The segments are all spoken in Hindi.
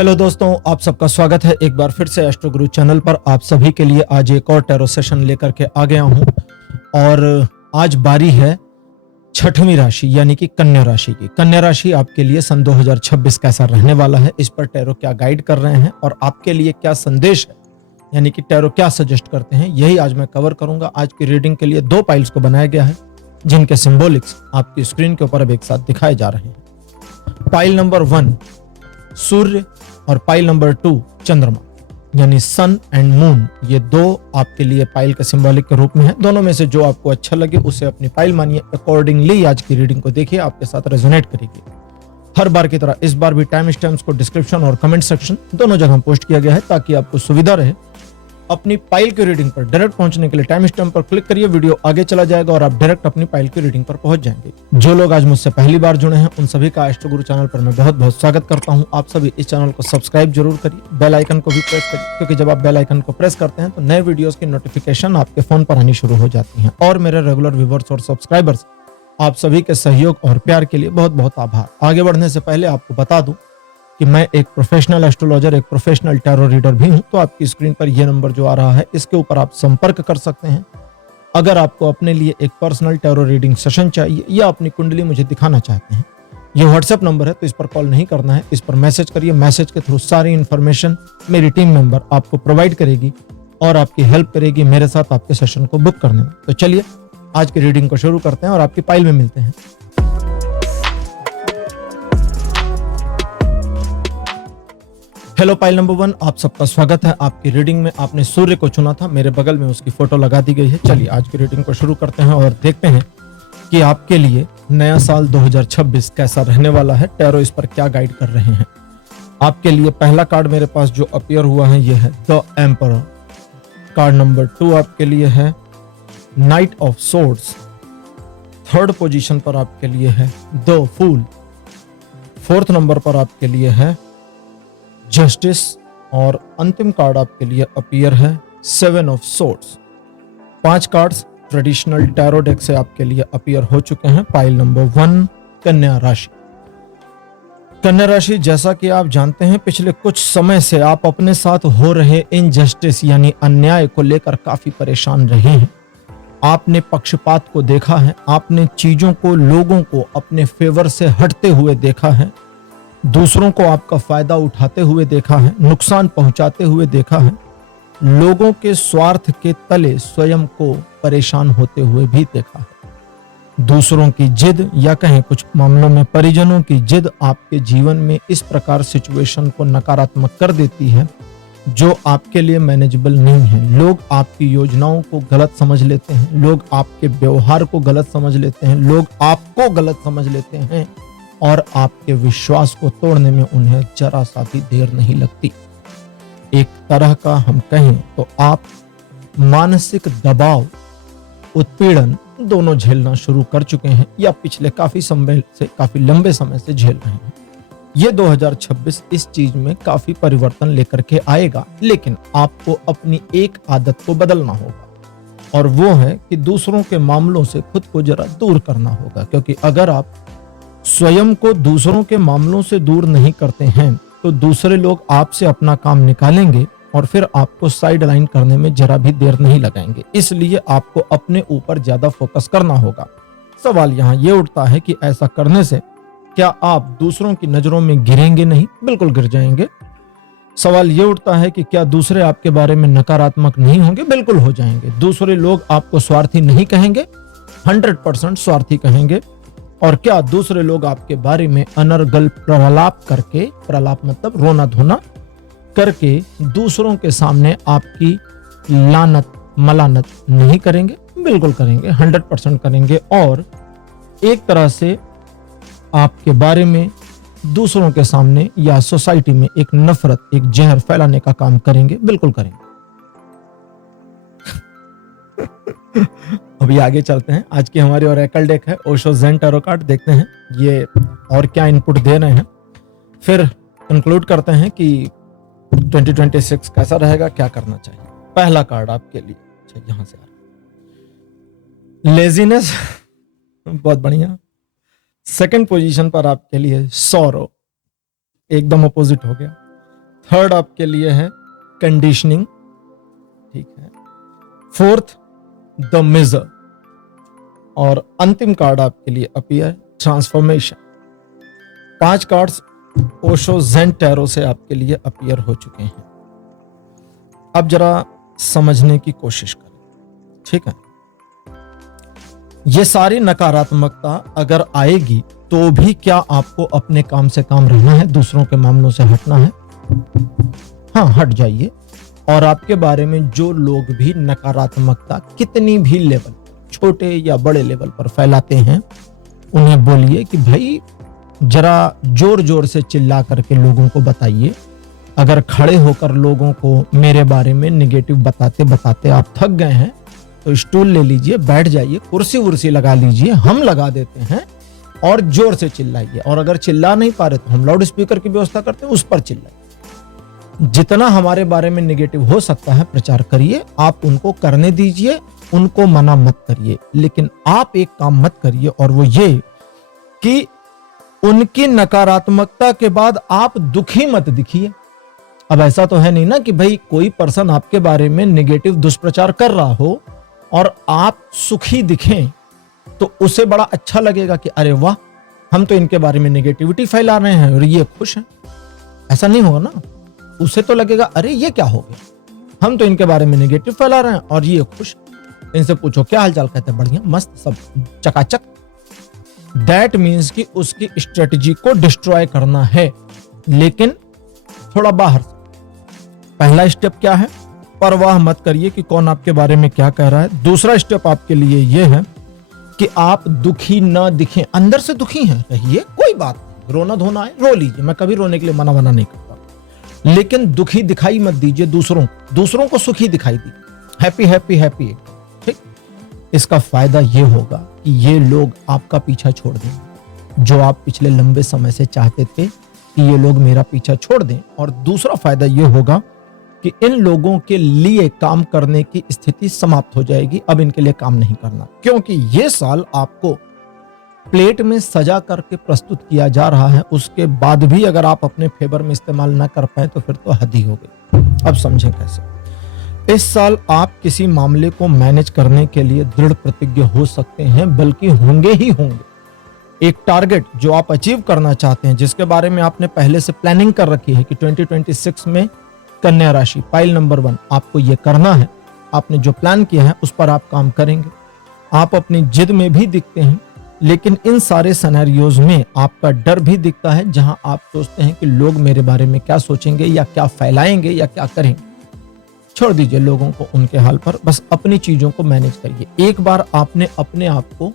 हेलो दोस्तों, आप सबका स्वागत है एक बार फिर से एस्ट्रो गुरु चैनल पर। आप सभी के लिए आज एक और टैरो सेशन लेकर के आ गया हूं और आज बारी है छठवीं राशि यानी कि कन्या राशि की। कन्या राशि आपके लिए सन 2026 कैसा रहने वाला है, इस पर टैरो क्या गाइड कर रहे हैं और आपके लिए क्या संदेश है, यानी कि टैरो क्या सजेस्ट करते हैं, यही आज मैं कवर करूंगा। आज की रीडिंग के लिए 2 पाइल्स को बनाया गया है जिनके सिंबॉलिक्स आपकी स्क्रीन के ऊपर अब एक साथ दिखाए जा रहे हैं। पाइल नंबर 1 सूर्य और पाइल नंबर 2 चंद्रमा यानी सन एंड मून। ये 2 आपके लिए पाइल के सिंबॉलिक के रूप में है। दोनों में से जो आपको अच्छा लगे उसे अपनी पाइल मानिए। अकॉर्डिंगली आज की रीडिंग को देखिए, आपके साथ रेजोनेट करेगी। हर बार की तरह इस बार भी टाइम स्टैम्प्स को डिस्क्रिप्शन और कमेंट सेक्शन दोनों जगह पोस्ट किया गया है ताकि आपको सुविधा रहे। अपनी पाइल की रीडिंग पर डायरेक्ट पहुंचने के लिए टाइम स्टैम्प पर क्लिक करिए, वीडियो आगे चला जाएगा और आप डायरेक्ट अपनी पाइल की रीडिंग पर पहुंच जाएंगे। जो लोग आज मुझसे पहली बार जुड़े हैं उन सभी का एस्ट्रो गुरु चैनल पर मैं बहुत बहुत स्वागत करता हूं। आप सभी इस चैनल को सब्सक्राइब जरूर करिए, बेल आइकन को भी प्रेस करिए, क्योंकि जब आप बेल आइकन को प्रेस करते हैं तो नए वीडियोस की नोटिफिकेशन आपके फोन पर आनी शुरू हो जाती है। और मेरे रेगुलर व्यूअर्स और सब्सक्राइबर्स, आप सभी के सहयोग और प्यार के लिए बहुत बहुत आभार। आगे बढ़ने से पहले आपको बता दूं कि मैं एक प्रोफेशनल एस्ट्रोलॉजर, एक प्रोफेशनल टैरो रीडर भी हूं। तो आपकी स्क्रीन पर यह नंबर जो आ रहा है इसके ऊपर आप संपर्क कर सकते हैं अगर आपको अपने लिए एक पर्सनल टैरो रीडिंग सेशन चाहिए या अपनी कुंडली मुझे दिखाना चाहते हैं। यह व्हाट्सएप नंबर है तो इस पर कॉल नहीं करना है, इस पर मैसेज करिए। मैसेज के थ्रू सारी इंफॉर्मेशन मेरी टीम मेंबर आपको प्रोवाइड करेगी और आपकी हेल्प करेगी मेरे साथ आपके सेशन को बुक करने में। तो चलिए आज की रीडिंग को शुरू करते हैं और आपकी पाइल में मिलते हैं। हेलो पाइल नंबर 1, आप सबका स्वागत है। आपकी रीडिंग में आपने सूर्य को चुना था, मेरे बगल में उसकी फोटो लगा दी गई है। चलिए आज की रीडिंग को शुरू करते हैं और देखते हैं कि आपके लिए नया साल 2026 कैसा रहने वाला है। टैरो इस पर क्या गाइड कर रहे हैं। आपके लिए पहला कार्ड मेरे पास जो अपीयर हुआ है यह है द एम्परर। कार्ड नंबर 2 आपके लिए है night of swords. Third position पर आपके लिए है द फूल। फोर्थ नंबर पर आपके लिए है जस्टिस और अंतिम कार्ड आपके लिए अपीयर है 7 of swords. 5 cards traditional tarot deck से आपके लिए अपीयर हो चुके हैं। पाइल नंबर 1 कन्या राशि। कन्या राशि, जैसा कि आप जानते हैं पिछले कुछ समय से आप अपने साथ हो रहे इनजस्टिस यानी अन्याय को लेकर काफी परेशान रहे हैं। आपने पक्षपात को देखा है, आपने चीजों को, लोगों को अपने फेवर से हटते हुए देखा है, दूसरों को आपका फायदा उठाते हुए देखा है, नुकसान पहुंचाते हुए देखा है, लोगों के स्वार्थ के तले स्वयं को परेशान होते हुए भी देखा है। दूसरों की जिद या कहें कुछ मामलों में परिजनों की जिद आपके जीवन में इस प्रकार सिचुएशन को नकारात्मक कर देती है जो आपके लिए मैनेजेबल नहीं है। लोग आपकी योजनाओं को गलत समझ लेते हैं, लोग आपके व्यवहार को गलत समझ लेते हैं, लोग आपको गलत समझ लेते हैं और आपके विश्वास को तोड़ने में उन्हें जरा सा भी देर नहीं लगती। एक तरह का हम कहें तो आप मानसिक दबाव, उत्पीड़न दोनों झेलना शुरू कर चुके हैं या पिछले काफी लंबे समय से झेल रहे हैं। ये 2026 इस चीज में काफी परिवर्तन लेकर के आएगा, लेकिन आपको अपनी एक आदत को बदलना होगा और वो है कि दूसरों के मामलों से खुद को जरा दूर करना होगा। क्योंकि अगर आप स्वयं को दूसरों के मामलों से दूर नहीं करते हैं तो दूसरे लोग आपसे अपना काम निकालेंगे और फिर आपको साइड लाइन करने में जरा भी देर नहीं लगाएंगे। इसलिए आपको अपने ऊपर ज्यादा फोकस करना होगा। सवाल यहाँ ये उठता है कि ऐसा करने से क्या आप दूसरों की नजरों में गिरेंगे? नहीं, बिल्कुल गिर जाएंगे। सवाल ये उठता है कि क्या दूसरे आपके बारे में नकारात्मक नहीं होंगे? बिल्कुल हो जाएंगे। दूसरे लोग आपको स्वार्थी नहीं कहेंगे, 100% स्वार्थी कहेंगे। और क्या दूसरे लोग आपके बारे में अनर्गल प्रलाप करके, प्रलाप मतलब रोना धोना करके, दूसरों के सामने आपकी लानत मलानत नहीं करेंगे? बिल्कुल करेंगे, 100% करेंगे। और एक तरह से आपके बारे में दूसरों के सामने या सोसाइटी में एक नफरत, एक जहर फैलाने का काम करेंगे? बिल्कुल करेंगे। अभी आगे चलते हैं। आज की हमारी ओरेकल डेक है ओशो ज़ेन टैरो कार्ड। देखते हैं ये और क्या इनपुट दे रहे हैं, फिर कंक्लूड करते हैं कि 2026 कैसा रहेगा, क्या करना चाहिए। पहला कार्ड आपके लिए, अच्छा यहां से आ रहा है लेजीनेस, बहुत बढ़िया। सेकंड पोजीशन पर आपके लिए सॉरो, एकदम अपोजिट हो गया। थर्ड आपके लिए है कंडीशनिंग, ठीक है। फोर्थ द मेजर, और अंतिम कार्ड आपके लिए appear transformation. 5 cards Osho zen tarot से आपके लिए अपीयर हो चुके हैं। अब जरा समझने की कोशिश करें, ठीक है। ये सारी नकारात्मकता अगर आएगी तो भी क्या आपको अपने काम से काम रहना है, दूसरों के मामलों से हटना है? हाँ, हट जाइए। और आपके बारे में जो लोग भी नकारात्मकता कितनी भी लेवल, छोटे या बड़े लेवल पर फैलाते हैं, उन्हें बोलिए कि भाई जरा जोर जोर से चिल्ला करके लोगों को बताइए। अगर खड़े होकर लोगों को मेरे बारे में नेगेटिव बताते बताते आप थक गए हैं तो स्टूल ले लीजिए, बैठ जाइए, कुर्सी वुर्सी लगा लीजिए, हम लगा देते हैं, और जोर से चिल्लाइए। और अगर चिल्ला नहीं पा रहे तो हम लाउड स्पीकर की व्यवस्था करते हैं, उस पर चिल्लाइए। जितना हमारे बारे में नेगेटिव हो सकता है प्रचार करिए, आप उनको करने दीजिए, उनको मना मत करिए। लेकिन आप एक काम मत करिए, और वो ये कि उनकी नकारात्मकता के बाद आप दुखी मत दिखिए। अब ऐसा तो है नहीं ना कि भाई कोई पर्सन आपके बारे में नेगेटिव दुष्प्रचार कर रहा हो और आप सुखी दिखें तो उसे बड़ा अच्छा लगेगा कि अरे वाह, हम तो इनके बारे में नेगेटिविटी फैला रहे हैं और ये खुश हैं। ऐसा नहीं होगा ना, उसे तो लगेगा अरे ये क्या हो गया, हम तो इनके बारे में नेगेटिव फैला रहे हैं और ये खुश। इनसे पूछो क्या हालचाल, कहते हैं बढ़िया, मस्त, सब चकाचक। दैट मीन्स कि उसकी स्ट्रेटजी को डिस्ट्रॉय करना है, लेकिन थोड़ा बाहर से। पहला स्टेप क्या है? परवाह मत करिए कि कौन आपके बारे में क्या कह रहा है। दूसरा स्टेप आपके लिए यह है कि आप दुखी ना दिखें। अंदर से दुखी हैं, रहिए, कोई बात नहीं, रोना धोना है रो लीजिए, मैं कभी रोने के लिए मना नहीं करता, लेकिन दुखी दिखाई मत दीजिए। दूसरों को सुखी दिखाई दीजिए, हैप्पी हैप्पी हैप्पी, ठीक। इसका फायदा यह होगा कि ये लोग आपका पीछा छोड़ देंगे, जो आप पिछले लंबे समय से चाहते थे कि ये लोग मेरा पीछा छोड़ दें। और दूसरा फायदा यह होगा कि इन लोगों के लिए काम करने की स्थिति समाप्त हो जाएगी। अब इनके लिए काम नहीं करना, क्योंकि ये साल आपको प्लेट में सजा करके प्रस्तुत किया जा रहा है। उसके बाद भी अगर आप अपने फेवर में इस्तेमाल ना कर पाए तो फिर तो हद ही हो गई। अब समझें कैसे। इस साल आप किसी मामले को मैनेज करने के लिए दृढ़ प्रतिज्ञ हो सकते हैं, बल्कि होंगे ही होंगे। एक टारगेट जो आप अचीव करना चाहते हैं, जिसके बारे में आपने पहले से प्लानिंग कर रखी है कि 2026 में कन्या राशि पाइल नंबर 1, आपको यह करना है। आपने जो प्लान किया है उस पर आप काम करेंगे। आप अपनी जिद में भी दिखते हैं, लेकिन इन सारे सिनेरियोज में आपका डर भी दिखता है, जहां आप सोचते हैं कि लोग मेरे बारे में क्या सोचेंगे या क्या फैलाएंगे या क्या करेंगे। छोड़ दीजिए लोगों को उनके हाल पर, बस अपनी चीजों को मैनेज करिए। एक बार आपने अपने आप को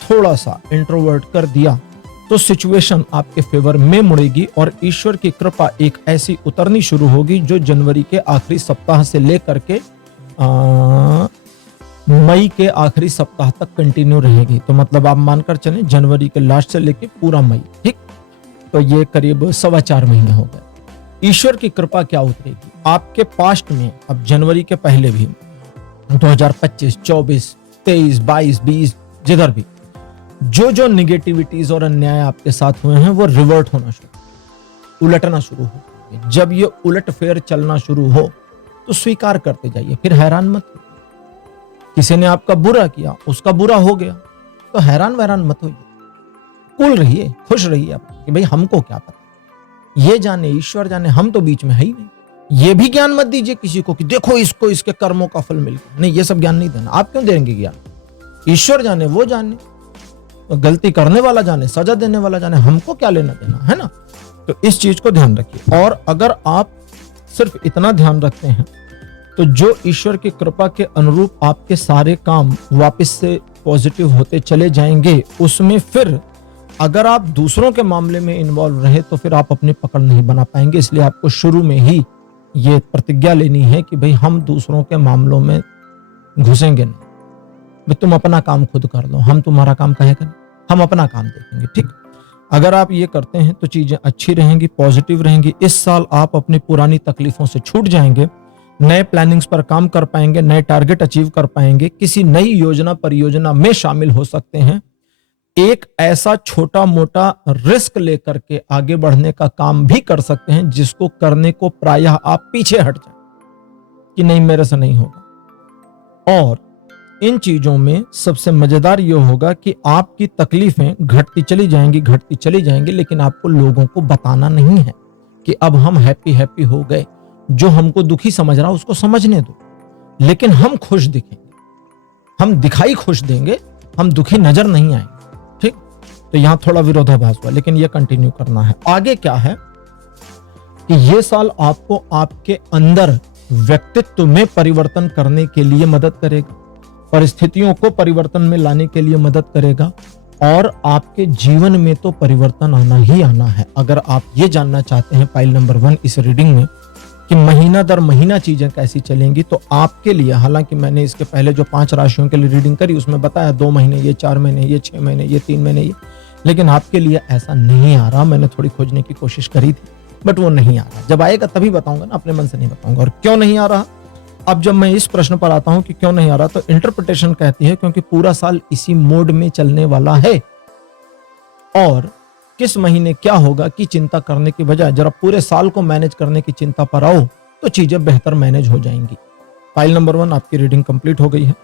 थोड़ा सा इंट्रोवर्ट कर दिया तो सिचुएशन आपके फेवर में मुड़ेगी और ईश्वर की कृपा एक ऐसी उतरनी शुरू होगी जो जनवरी के आखिरी सप्ताह से लेकर के मई के आखिरी सप्ताह तक कंटिन्यू रहेगी। तो मतलब आप मानकर चलें जनवरी के लास्ट से लेकर पूरा मई, ठीक। तो ये करीब 4.25 महीने हो गए। ईश्वर की कृपा क्या उतरेगी आपके पास्ट में। अब जनवरी के पहले भी 2025, 24, 23, 22, 20, जिधर भी जो निगेटिविटीज और अन्याय आपके साथ हुए हैं वो रिवर्ट होना शुरू, उलटना शुरू हो। जब ये उलट फेर चलना शुरू हो तो स्वीकार करते जाइए, फिर हैरान मत हो। किसी ने आपका बुरा किया, उसका बुरा हो गया तो हैरान वैरान मत होइए, कूल रहिए, खुश रहिए आप कि भाई हमको क्या पता, ये जाने ईश्वर जाने, हम तो बीच में है ही नहीं। ये भी ज्ञान मत दीजिए किसी को कि देखो इसको इसके कर्मों का फल मिल गया। नहीं, ये सब ज्ञान नहीं देना। आप क्यों देंगे ज्ञान? ईश्वर जाने, वो जाने, गलती करने वाला जाने, सजा देने वाला जाने, हमको क्या लेना देना, है ना। तो इस चीज को ध्यान रखिए। और अगर आप सिर्फ इतना ध्यान रखते हैं तो जो ईश्वर की कृपा के अनुरूप आपके सारे काम वापस से पॉजिटिव होते चले जाएंगे। उसमें फिर अगर आप दूसरों के मामले में इन्वॉल्व रहे तो फिर आप अपनी पकड़ नहीं बना पाएंगे। इसलिए आपको शुरू में ही ये प्रतिज्ञा लेनी है कि भाई हम दूसरों के मामलों में घुसेंगे नहीं। भाई तुम अपना काम खुद कर लो, हम तुम्हारा काम काहे करें, हम अपना काम देखेंगे, ठीक। अगर आप ये करते हैं तो चीजें अच्छी रहेंगी, पॉजिटिव रहेंगी। इस साल आप अपनी पुरानी तकलीफों से छूट जाएंगे, नए प्लानिंग्स पर काम कर पाएंगे, नए टारगेट अचीव कर पाएंगे, किसी नई योजना परियोजना में शामिल हो सकते हैं। एक ऐसा छोटा मोटा रिस्क लेकर के आगे बढ़ने का काम भी कर सकते हैं जिसको करने को प्रायः आप पीछे हट जाए कि नहीं मेरे से नहीं होगा। और इन चीजों में सबसे मजेदार यह होगा कि आपकी तकलीफें घटती चली जाएंगी, लेकिन आपको लोगों को बताना नहीं है कि अब हम हैप्पी हो गए। जो हमको दुखी समझ रहा उसको समझने दो, लेकिन हम खुश दिखेंगे, हम दिखाई खुश देंगे, हम दुखी नजर नहीं आएंगे। ठीक, तो यहां थोड़ा विरोधाभास हुआ, लेकिन यह कंटिन्यू करना है। आगे क्या है कि यह साल आपको आपके अंदर व्यक्तित्व में परिवर्तन करने के लिए मदद करेगा, परिस्थितियों को परिवर्तन में लाने के लिए मदद करेगा, और आपके जीवन में तो परिवर्तन आना ही आना है। अगर आप ये जानना चाहते हैं पाइल नंबर 1 इस रीडिंग में कि महीना दर महीना चीजें कैसी चलेंगी, तो आपके लिए, हालांकि मैंने इसके पहले जो 5 राशियों के लिए रीडिंग करी उसमें बताया 2 महीने ये, 4 महीने ये, 6 महीने ये, 3 महीने ये, लेकिन आपके लिए ऐसा नहीं आ रहा। मैंने थोड़ी खोजने की कोशिश करी थी, बट वो नहीं आ रहा। जब आएगा तभी बताऊंगा ना, अपने मन से नहीं बताऊंगा। और क्यों नहीं आ रहा? अब जब मैं इस प्रश्न पर आता हूं कि क्यों नहीं आ रहा, तो इंटरप्रिटेशन कहती है क्योंकि पूरा साल इसी मोड में चलने वाला है, और किस महीने क्या होगा की चिंता करने की बजाय जरा पूरे साल को मैनेज करने की चिंता पर आओ तो चीजें बेहतर मैनेज हो जाएंगी। फाइल नंबर 1 आपकी रीडिंग कंप्लीट हो गई है।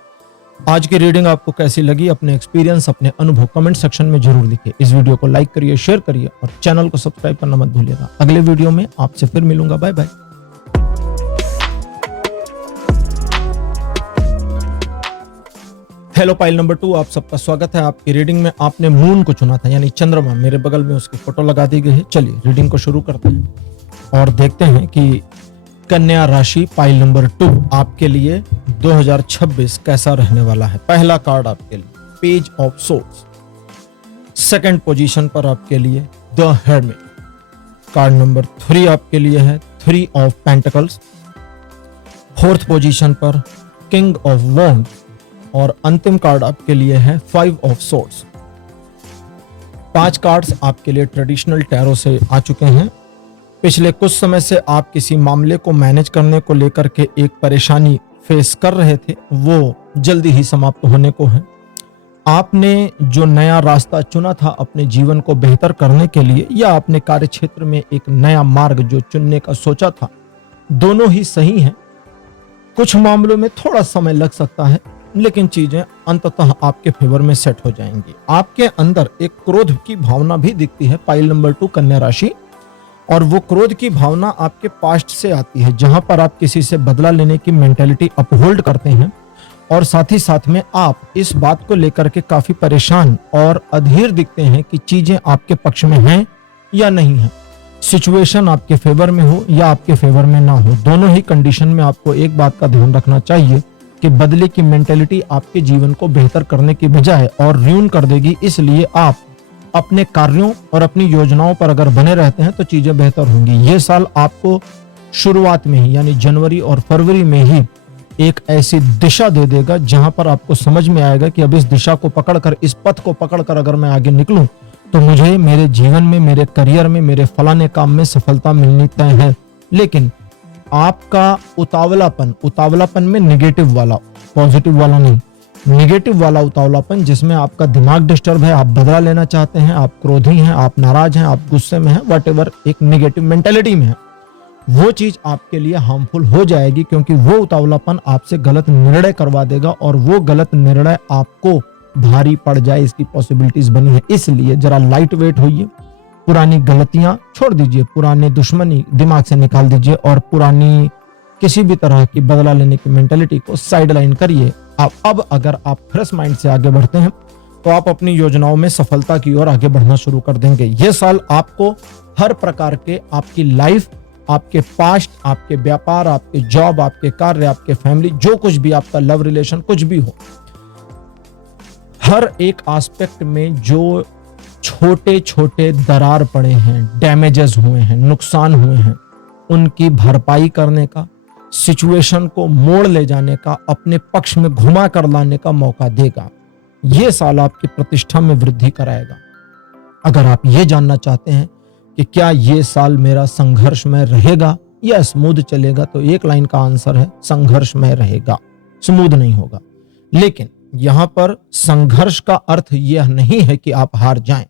आज की रीडिंग आपको कैसी लगी, अपने एक्सपीरियंस, अपने अनुभव कमेंट सेक्शन में जरूर लिखिए। इस वीडियो को लाइक करिए, शेयर करिए और चैनल को सब्सक्राइब करना मत भूलिएगा। अगले वीडियो में आपसे फिर मिलूंगा। Bye bye. Hello pile number 2, आप सबका स्वागत है। आपकी रीडिंग में आपने मून को चुना था, यानी चंद्रमा। मेरे बगल में उसकी फोटो लगा दी गई है। चलिए रीडिंग को शुरू करते हैं और देखते हैं कि कन्या राशि पाइल नंबर 2 आपके लिए 2026 कैसा रहने वाला है। पहला कार्ड आपके लिए page of swords. Second position पर आपके लिए द हेरमिट। कार्ड नंबर 3 आपके लिए है 3 ऑफ पेंटिकल्स। फोर्थ पोजीशन पर किंग ऑफ वॉन्ड्स, और अंतिम कार्ड आपके लिए है 5 ऑफ सोर्ड्स। 5 कार्ड्स आपके लिए ट्रेडिशनल टैरो से आ चुके हैं। पिछले कुछ समय से आप किसी मामले को मैनेज करने को लेकर के एक परेशानी फेस कर रहे थे, वो जल्दी ही समाप्त होने को है। आपने जो नया रास्ता चुना था अपने जीवन को बेहतर करने के लिए, या अपने कार्य क्षेत्र में एक नया मार्ग जो चुनने का सोचा था, दोनों ही सही हैं। कुछ मामलों में थोड़ा समय लग सकता है, लेकिन चीजें अंततः आपके फेवर में सेट हो जाएंगी। आपके अंदर एक क्रोध की भावना भी दिखती है पाइल नंबर 2 कन्या राशि, और वो क्रोध की भावना आपके पास्ट से आती है, जहां पर आप किसी से बदला लेने की मेंटेलिटी अपहोल्ड करते हैं, और साथ ही साथ में आप इस बात को लेकर के काफी परेशान और अधीर दिखते हैं कि चीजें आपके पक्ष में हैं या नहीं है। सिचुएशन आपके फेवर में हो या आपके फेवर में ना हो, दोनों ही कंडीशन में आपको एक बात का ध्यान रखना चाहिए कि बदले की मेंटेलिटी आपके जीवन को बेहतर करने की बजाय और र्यून कर देगी। इसलिए आप अपने कार्यों और अपनी योजनाओं पर अगर बने रहते हैं तो चीजें बेहतर होंगी। ये साल आपको शुरुआत में ही, यानी जनवरी और फरवरी में ही, एक ऐसी दिशा दे देगा जहां पर आपको समझ में आएगा कि अब इस दिशा को पकड़कर, इस पथ को पकड़कर अगर मैं आगे निकलूं तो मुझे मेरे जीवन में, मेरे करियर में, मेरे फलाने काम में सफलता मिलनी तय है। लेकिन आपका उतावलापन में नेगेटिव वाला, पॉजिटिव वाला नहीं, नेगेटिव वाला उतावलापन, जिसमें आपका दिमाग डिस्टर्ब है, आप बदला लेना चाहते हैं, आप क्रोधी हैं, आप नाराज हैं, आप गुस्से में हैं, व्हाटएवर, एक नेगेटिव मेंटेलिटी में है, वो चीज आपके लिए हार्मफुल हो जाएगी, क्योंकि वो उतावलापन आपसे गलत निर्णय करवा देगा, और वो गलत निर्णय आपको भारी पड़ जाए इसकी पॉसिबिलिटीज बनी है। इसलिए जरा लाइट वेट होइए, पुरानी गलतियां छोड़ दीजिए, पुराने दुश्मनी दिमाग से निकाल दीजिए, और पुरानी किसी भी तरह की बदला लेने की मेंटेलिटी को साइड लाइन करिए। अब अगर आप फ्रेश माइंड से आगे बढ़ते हैं तो आप अपनी योजनाओं में सफलता की ओर आगे बढ़ना शुरू कर देंगे। यह साल आपको हर प्रकार के, आपकी लाइफ, आपके पास्ट, आपके व्यापार, आपके जॉब, आपके कार्य, आपके फैमिली, जो कुछ भी आपका लव रिलेशन कुछ भी हो, हर एक एस्पेक्ट में जो छोटे छोटे दरार पड़े हैं, डैमेजेस हुए हैं, नुकसान हुए हैं, उनकी भरपाई करने का, सिचुएशन को मोड़ ले जाने का, अपने पक्ष में घुमा कर लाने का मौका देगा। यह साल आपकी प्रतिष्ठा में वृद्धि कराएगा। अगर आप ये जानना चाहते हैं कि क्या यह साल मेरा संघर्षमय रहेगा या स्मूथ चलेगा, तो एक लाइन का आंसर है संघर्षमय रहेगा, स्मूथ नहीं होगा। लेकिन यहां पर संघर्ष का अर्थ यह नहीं है कि आप हार जाएं।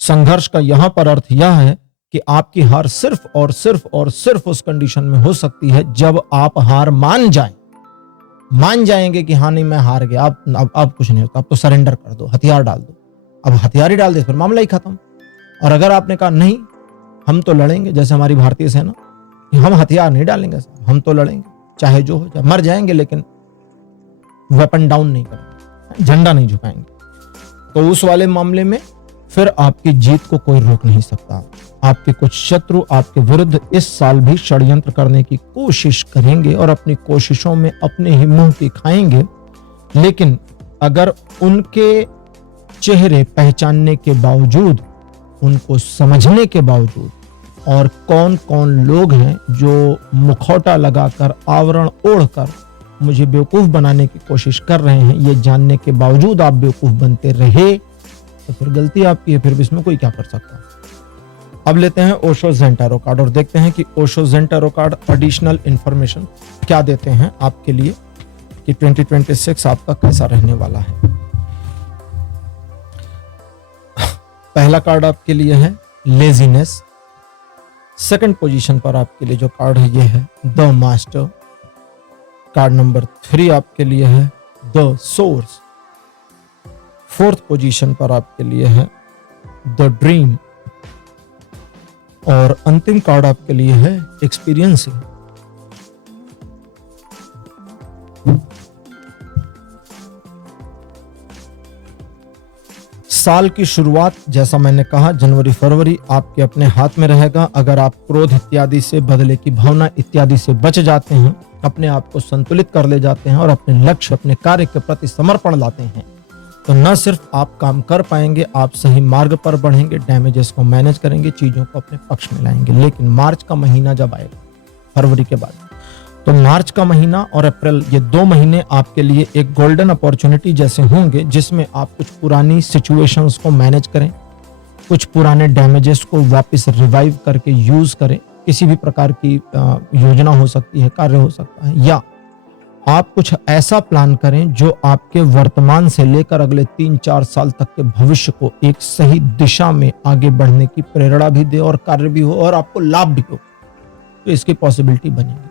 संघर्ष का यहां पर अर्थ यह है कि आपकी हार सिर्फ और सिर्फ और सिर्फ उस कंडीशन में हो सकती है जब आप हार मान जाएं, मान जाएंगे कि हाँ नहीं मैं हार गया, अब कुछ नहीं होता, अब तो सरेंडर कर दो, हथियार डाल दो। अब हथियार ही डाल दे फिर मामला ही खत्म। और अगर आपने कहा नहीं हम तो लड़ेंगे, जैसे हमारी भारतीय सेना, हम हथियार नहीं डालेंगे, हम तो लड़ेंगे चाहे जो हो जाए, मर जाएंगे लेकिन वेपन डाउन नहीं करेंगे, झंडा नहीं झुकाएंगे, तो उस वाले मामले में फिर आपकी जीत को कोई रोक नहीं सकता। आपके कुछ शत्रु आपके विरुद्ध इस साल भी षड्यंत्र करने की कोशिश करेंगे और अपनी कोशिशों में अपने ही मुंह की खाएंगे, लेकिन अगर उनके चेहरे पहचानने के बावजूद, उनको समझने के बावजूद, और कौन कौन लोग हैं जो मुखौटा लगाकर, आवरण ओढ़कर मुझे बेवकूफ बनाने की कोशिश कर रहे हैं, ये जानने के बावजूद आप बेवकूफ बनते रहे, तो फिर गलती आपकी है, फिर भी इसमें कोई क्या कर सकता है। अब लेते हैं ओशो ज़ेन टैरो कार्ड और देखते हैं कि Osho zen tarot card additional information क्या देते हैं आपके लिए कि 2026 आपका कैसा रहने वाला है। पहला कार्ड आपके लिए है लेजीनेस। सेकंड पोजीशन पर आपके लिए जो कार्ड है ये है द मास्टर। कार्ड नंबर 3 आपके लिए है द सोर्स। फोर्थ पोजीशन पर आपके लिए है द ड्रीम और अंतिम कार्ड आपके लिए है एक्सपीरियंसिंग। साल की शुरुआत जैसा मैंने कहा जनवरी फरवरी आपके अपने हाथ में रहेगा। अगर आप क्रोध इत्यादि से, बदले की भावना इत्यादि से बच जाते हैं, अपने आप को संतुलित कर ले जाते हैं और अपने लक्ष्य, अपने कार्य के प्रति समर्पण लाते हैं, तो न सिर्फ आप काम कर पाएंगे, आप सही मार्ग पर बढ़ेंगे, डैमेजेस को मैनेज करेंगे, चीजों को अपने पक्ष में लाएंगे। लेकिन मार्च का महीना जब आएगा फरवरी के बाद, तो मार्च का महीना और अप्रैल, ये 2 महीने आपके लिए एक गोल्डन अपॉर्चुनिटी जैसे होंगे, जिसमें आप कुछ पुरानी सिचुएशंस को मैनेज करें, कुछ पुराने डैमेजेस को वापस रिवाइव करके यूज करें। किसी भी प्रकार की योजना हो सकती है, कार्य हो सकता है, या आप कुछ ऐसा प्लान करें जो आपके वर्तमान से लेकर अगले 3-4 साल तक के भविष्य को एक सही दिशा में आगे बढ़ने की प्रेरणा भी दे और कार्य भी हो और आपको लाभ भी हो, तो इसकी पॉसिबिलिटी बनेगी।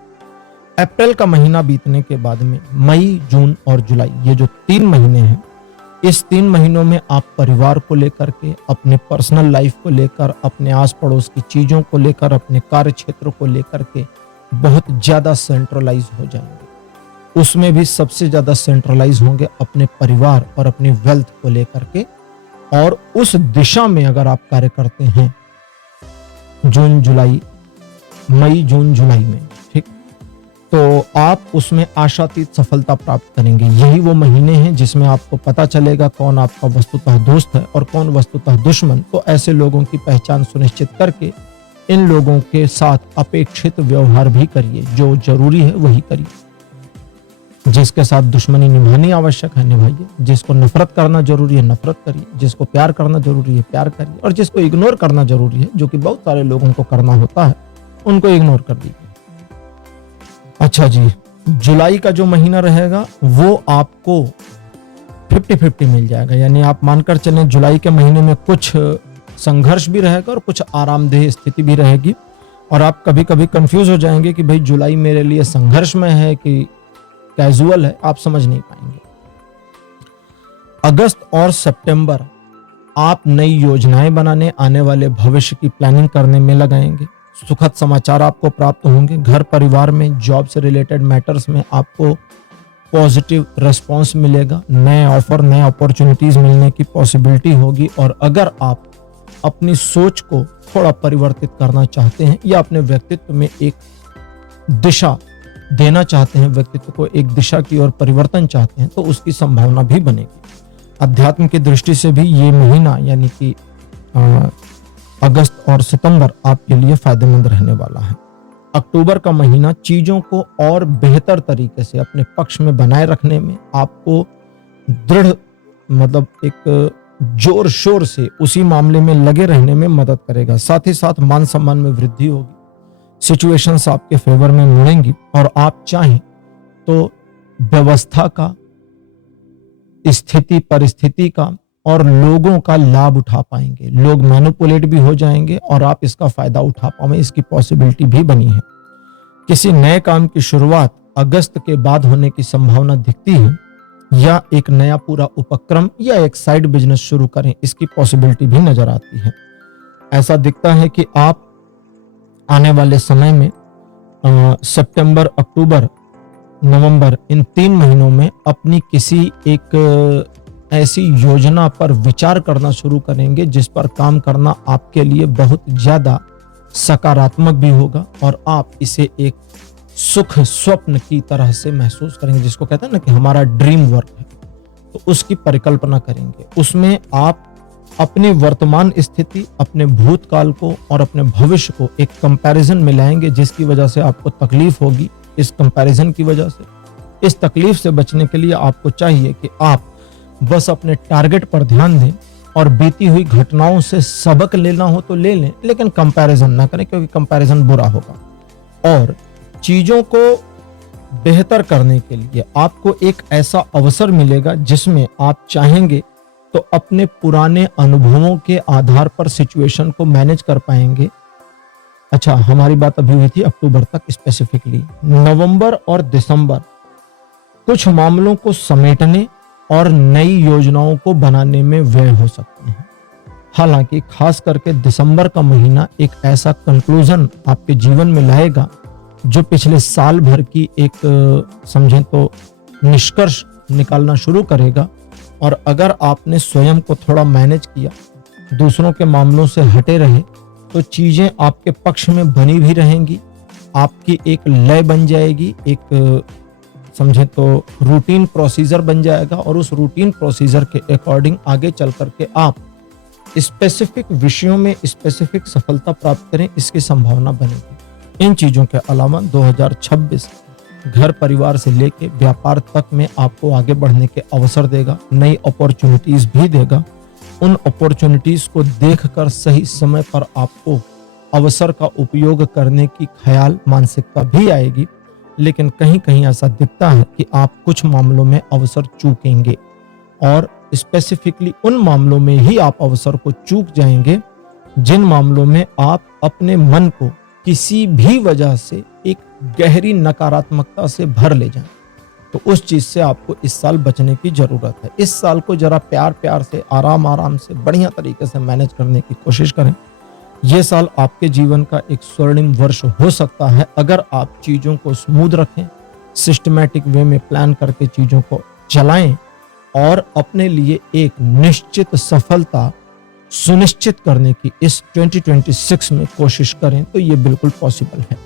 अप्रैल का महीना बीतने के बाद में मई, जून और जुलाई, ये जो 3 महीने हैं, इस 3 महीनों में आप परिवार को लेकर के, अपने पर्सनल लाइफ को लेकर, अपने आस पड़ोस की चीजों को लेकर, अपने कार्य क्षेत्र को लेकर के बहुत ज्यादा सेंट्रलाइज हो जाएंगे। उसमें भी सबसे ज्यादा सेंट्रलाइज होंगे अपने परिवार और अपनी वेल्थ को लेकर के, और उस दिशा में अगर आप कार्य करते हैं जून जुलाई, मई जून जुलाई में, ठीक, तो आप उसमें आशातीत सफलता प्राप्त करेंगे। यही वो महीने हैं जिसमें आपको पता चलेगा कौन आपका वस्तुतः दोस्त है और कौन वस्तुतः दुश्मन। तो ऐसे लोगों की पहचान सुनिश्चित करके इन लोगों के साथ अपेक्षित व्यवहार भी करिए, जो जरूरी है वही करिए। जिसके साथ दुश्मनी निभानी आवश्यक है निभाइए, जिसको नफरत करना जरूरी है नफरत करिए, जिसको प्यार करना जरूरी है प्यार करिए, और जिसको इग्नोर करना जरूरी है, जो कि बहुत सारे लोगों को करना होता है, उनको इग्नोर कर दीजिए। अच्छा जी, जुलाई का जो महीना रहेगा वो आपको 50-50 मिल जाएगा, यानी आप मानकर चलें जुलाई के महीने में कुछ संघर्ष भी रहेगा और कुछ आरामदेह स्थिति भी रहेगी, और आप कभी कभी कंफ्यूज हो जाएंगे कि भाई जुलाई मेरे लिए संघर्ष में है कि कैजुअल है, आप समझ नहीं पाएंगे। अगस्त और सितंबर आप नई योजनाएं बनाने, आने वाले भविष्य की प्लानिंग करने में लगाएंगे। सुखद समाचार आपको प्राप्त होंगे। घर परिवार में, जॉब से रिलेटेड मैटर्स में आपको पॉजिटिव रिस्पॉन्स मिलेगा। नए ऑफर, नए अपॉर्चुनिटीज मिलने की पॉसिबिलिटी होगी। और अगर आप अपनी सोच को थोड़ा परिवर्तित करना चाहते हैं या अपने व्यक्तित्व में एक दिशा देना चाहते हैं, व्यक्तित्व को एक दिशा की ओर परिवर्तन चाहते हैं, तो उसकी संभावना भी बनेगी। अध्यात्म की दृष्टि से भी ये महीना यानी कि अगस्त और सितंबर आपके लिए फायदेमंद रहने वाला है। अक्टूबर का महीना चीजों को और बेहतर तरीके से अपने पक्ष में बनाए रखने में आपको दृढ़ मतलब एक जोर शोर से उसी मामले में लगे रहने में मदद करेगा। साथ ही साथ मान सम्मान में वृद्धि होगी, सिचुएशंस आपके फेवर में मुड़ेंगी और आप चाहें तो व्यवस्था का, स्थिति परिस्थिति का और लोगों का लाभ उठा पाएंगे। लोग मैनिपुलेट भी हो जाएंगे और आप इसका फायदा उठा पाओगे, इसकी पॉसिबिलिटी भी बनी है। किसी नए काम की शुरुआत अगस्त के बाद होने की संभावना दिखती है, या एक नया पूरा उपक्रम या एक साइड बिजनेस शुरू करें, इसकी पॉसिबिलिटी भी नजर आती है। ऐसा दिखता है कि आप आने वाले समय में सितंबर, अक्टूबर, नवंबर, इन 3 महीनों में अपनी किसी एक ऐसी योजना पर विचार करना शुरू करेंगे जिस पर काम करना आपके लिए बहुत ज्यादा सकारात्मक भी होगा और आप इसे एक सुख स्वप्न की तरह से महसूस करेंगे, जिसको कहते हैं ना कि हमारा ड्रीम वर्क है, तो उसकी परिकल्पना करेंगे। उसमें आप अपनी वर्तमान स्थिति, अपने भूतकाल को और अपने भविष्य को एक कंपैरिजन में लाएंगे, जिसकी वजह से आपको तकलीफ होगी। इस कंपैरिजन की वजह से, इस तकलीफ से बचने के लिए आपको चाहिए कि आप बस अपने टारगेट पर ध्यान दें और बीती हुई घटनाओं से सबक लेना हो तो ले लें, लेकिन कंपैरिजन ना करें, क्योंकि कंपैरिजन बुरा होगा। और चीजों को बेहतर करने के लिए आपको एक ऐसा अवसर मिलेगा जिसमें आप चाहेंगे तो अपने पुराने अनुभवों के आधार पर सिचुएशन को मैनेज कर पाएंगे। अच्छा, हमारी बात अभी हुई थी अक्टूबर तक, स्पेसिफिकली नवंबर और दिसंबर कुछ मामलों को समेटने और नई योजनाओं को बनाने में व्यय हो सकते हैं। हालांकि खास करके दिसंबर का महीना एक ऐसा कंक्लूजन आपके जीवन में लाएगा जो पिछले साल भर की एक समझें तो निष्कर्ष निकालना शुरू करेगा। और अगर आपने स्वयं को थोड़ा मैनेज किया, दूसरों के मामलों से हटे रहे, तो चीजें आपके पक्ष में बनी भी रहेंगी। आपकी एक लय बन जाएगी, एक समझें तो रूटीन प्रोसीजर बन जाएगा और उस रूटीन प्रोसीजर के अकॉर्डिंग आगे चल करके आप स्पेसिफिक विषयों में स्पेसिफिक सफलता प्राप्त करें, इसकी संभावना बनेगी। इन चीजों के अलावा 2026 घर परिवार से लेके व्यापार तक में आपको आगे बढ़ने के अवसर देगा, नई अपॉर्चुनिटीज भी देगा। उन अपॉर्चुनिटीज को देखकर सही समय पर आपको अवसर का उपयोग करने की ख्याल मानसिकता भी आएगी, लेकिन कहीं कहीं ऐसा दिखता है कि आप कुछ मामलों में अवसर चूकेंगे और स्पेसिफिकली उन मामलों में ही आप अवसर को चूक जाएंगे जिन मामलों में आप अपने मन को किसी भी वजह से एक गहरी नकारात्मकता से भर ले जाएं। तो उस चीज से आपको इस साल बचने की जरूरत है। इस साल को जरा प्यार प्यार से, आराम आराम से, बढ़िया तरीके से मैनेज करने की कोशिश करें। यह साल आपके जीवन का एक स्वर्णिम वर्ष हो सकता है अगर आप चीजों को स्मूथ रखें, सिस्टमैटिक वे में प्लान करके चीजों को चलाएं और अपने लिए एक निश्चित सफलता सुनिश्चित करने की इस 2026 में कोशिश करें, तो ये बिल्कुल पॉसिबल है।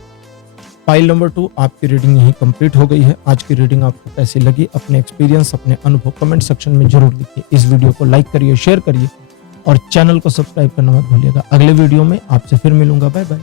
फाइल नंबर 2 आपकी रीडिंग यहीं कंप्लीट हो गई है। आज की रीडिंग आपको कैसी लगी, अपने एक्सपीरियंस, अपने अनुभव कमेंट सेक्शन में जरूर लिखिए। इस वीडियो को लाइक करिए, शेयर करिए और चैनल को सब्सक्राइब करना मत भूलिएगा। अगले वीडियो में आपसे फिर मिलूंगा। Bye bye.